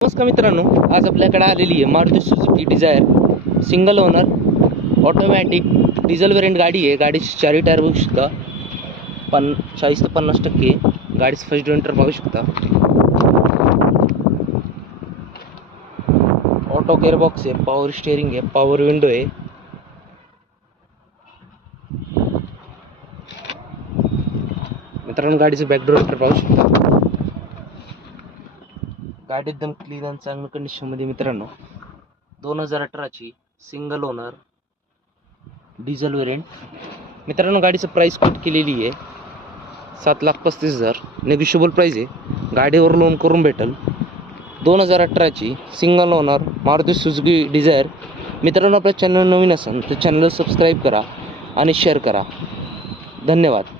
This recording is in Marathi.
नमस्कार मित्रांनो, आज आपल्याकडे आलेली आहे Maruti Suzuki Dzire single owner automatic diesel variant गाडी आहे। गाडीची चारी टायर बघू शकता, 40 ते 50% गाडीचं फर्स्ट डिंटर बघू शकता। ऑटो गेअरबॉक्स आहे, पॉवर स्टेअरिंग आहे, पॉवर विंडो आहे। मित्रांनो, गाडीचं बॅकडोर पाहू शकता। गाडी एकदम क्लीन आणि चांगल्या कंडिशन मध्ये मित्रांनो, 2018ची सिंगल ओनर डिझेल वेरियंट। मित्रांनो, गाडीचं प्राइस कोट केलेली आहे 7,35,000, नेगोशिएबल प्राइस आहे। गाडीवर लोन करून भेटेल। 2018ची single owner Maruti Suzuki Dzire. मित्रांनो, आपल्या चॅनल नवीन असेल तर चॅनल सबस्क्राईब करा आणि शेअर करा। धन्यवाद।